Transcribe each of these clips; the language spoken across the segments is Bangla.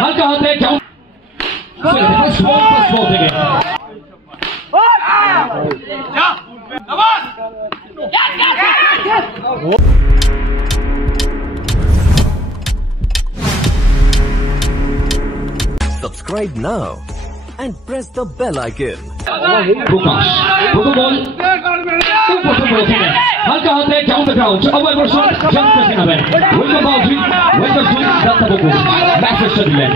হালকা হাতে যাও ফার্স্ট বল থেকে Subscribe now and press the bell icon. Prakash, ball. Halka hate down the ground. Away version. Jump pressing away. Welcome boundary. Welcome to Dattaboku. Massive settlement.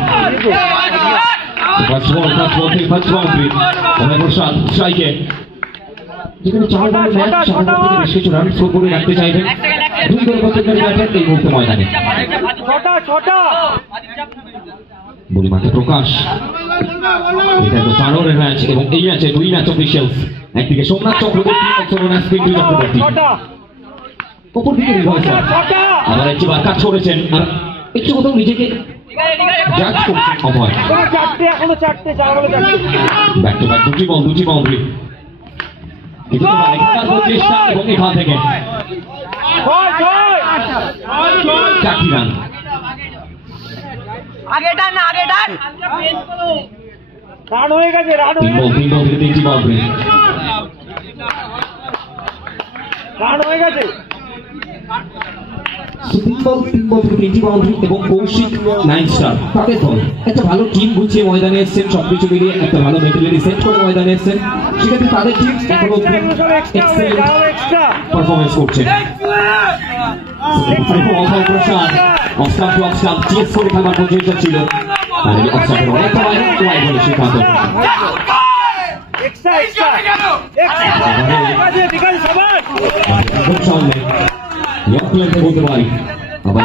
First boundary. Away version. Strike it. যেখানে 4 বল ম্যাচ 4 বল থেকে বেশি রান স্কোর করে রাখতে চাইবেন দুই দল প্রতিযোগী ম্যাচে এই মুহূর্তে ময়দানে ছোটা বলি মাঠে প্রকাশ এটা তো 4 ওভারের ম্যাচ এবং এই ম্যাচে দুই ম্যাচ অফিশিয়ালস একদিকে সোমনাথ চক্রবর্তী অপরদিকে স্পিন্ডি চক্রবর্তী উপর দিকে রিভার্স আবার একবার কাজ করেছেন আর একটু কোথাও নিজেকে জাজ করছেন অভয় এখনো চারটে 4 বলে ব্যাক টু ব্যাক দুটি বাউন্ডারি এবং এখান থেকে 4টি রান আগে টান রান হয়ে গেছে এবং কৌশিক 9 স্টার তাদের দল একটা ভালো টিম গুছিয়ে ময়দানে এসেছেন সবকিছু মিলিয়ে একটা ভালো মেন্টালিটি সেট করে ময়দানে এসেছেন সেক্ষেত্রে তাদের টিম পারফরমেন্স করছে করে খেলার প্রচেষ্টা ছিল বলতে পারি আবার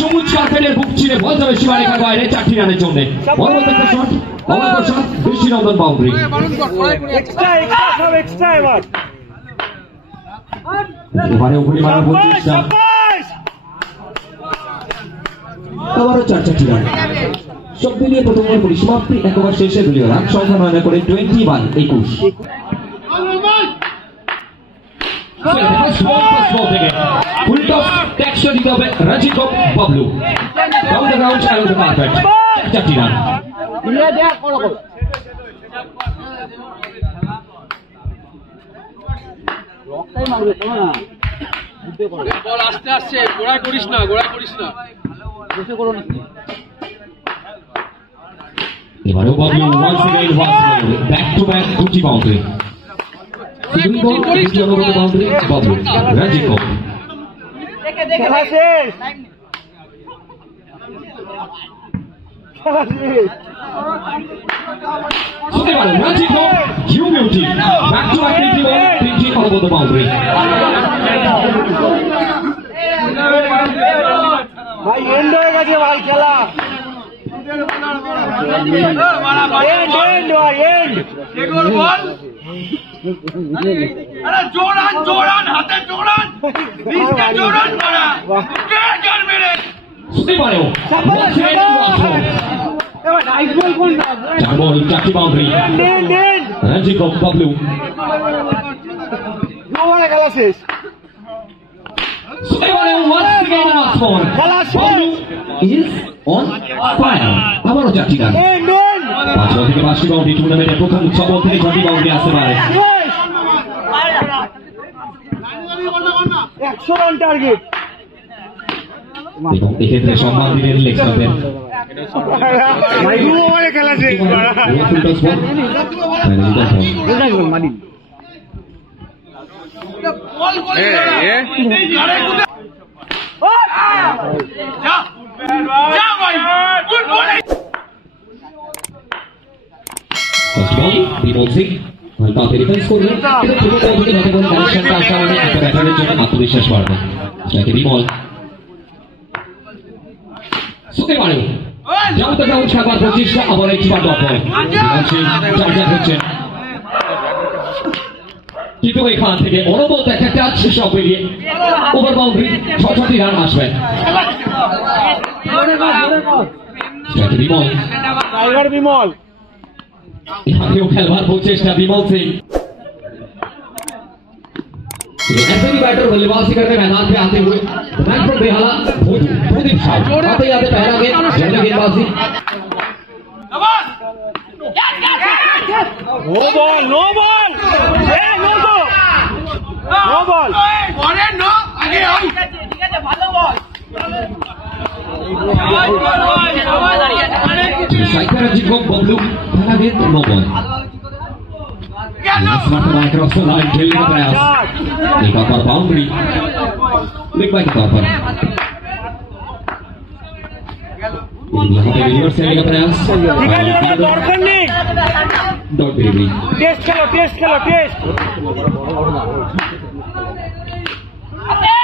সবুজ কার্পেটের বুক ছিঁড়ে বল যাবে সীমারেখার বাইরে 4টি রানের জন্য দৃষ্টিনন্দন বাউন্ডারি এবারে উপরে মারা প্রচেষ্টা আবারও 4টি রান সব মিলিয়ে প্রথম ওভার পরিসমাপ্তি এক ওভার শেষে দলীয় রান সংখ্যা 9 করে 21 full toss texture দিতে হবে রাজিকো Bablu down the ground along the carpet 4টি রান বল আস্তে গোড়া করিস না বসে করো না এবারেও Bablu once again back to back দুটি বাউন্ডারি বাবলু রাজিকো রাজিকো you beauty back to back তিনটি অনবদ্য বাউন্ডারি ভাই এন্ড হয়ে গেছে ভাই খেলা জোরান হাতে জোরান মারা রাজিকো বাবলু খেলা শেষ আবারও 4টি রান 5 থেকে 5টি বাউন্ডারি টুর্নামেন্টের প্রথম 6 বল থেকে 6টি বাউন্ডারি আসতে পারে 100 রান টার্গেট এবং এক্ষেত্রে সম্মান দিলেন লেগস্টারদের খেলা শেষ আত্মবিশ্বাস বাড়বে বিমল শুতে পারে জানতে যাও ছাড়বার প্রচেষ্টা আবার একবার দখল হচ্ছেন কিন্তু এখান থেকে অনবদ্য একটা ক্যাচ সব বেরিয়ে ওভার বাউন্ডারি 6টি রান আসবে বিমল খেলবার প্রচেষ্টা বিমল সিং ऐसे भी बैटर बल्लेबाजी करने मैदान पे आते हुए मैच पर बेहाला भूदीप शाह आते आते पहला गेंद पहले गेंदबाजी no ball no ball no ball striker Ranjit को बबलू पहला गेंद नो बॉल क्रॉस लाइन खेलने का प्रयास एक और बाउंड्री बिग बाई के तौर पर यहाँ पे रिवर्स खेलने का प्रयास डॉट डिलीवरी टेस्ट खेलो टेस्ट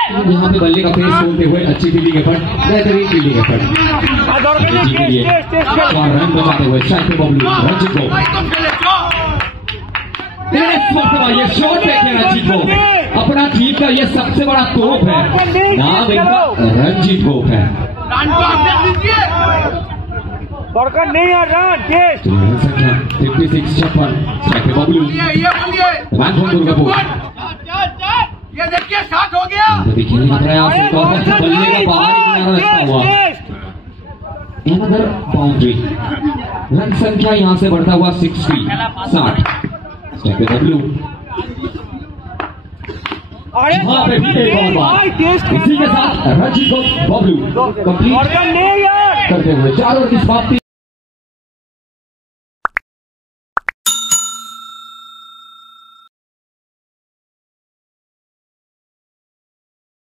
यहाँ पे बल्ले का पेस खोलते हुए अच्छी फील्डिंग एफर्ट बेहतरीन फील्डिंग एफर्ट के लिए और रन बनाते हुए स्ट्राइकर बबलू रंजीत को ये शॉट देखे रंजीत को अपना टीम का ये सबसे बड़ा तोप है नाम इनका रंजीत को है नहीं यार रन टेस्ट संख्या 56 स्ट्राइकर बबलू दुर्गापुर ये देखिए स्टार्ट हो गया खेलने का प्रयास बल्ले का बाहर रखता हुआ अनदर बाउंड्री रन संख्या यहां से बढ़ता हुआ 60 डब्ल्यू इसी के साथ रंजीत को बबलू कंप्लीट करते हुए 4 ओवर की समाप्ति।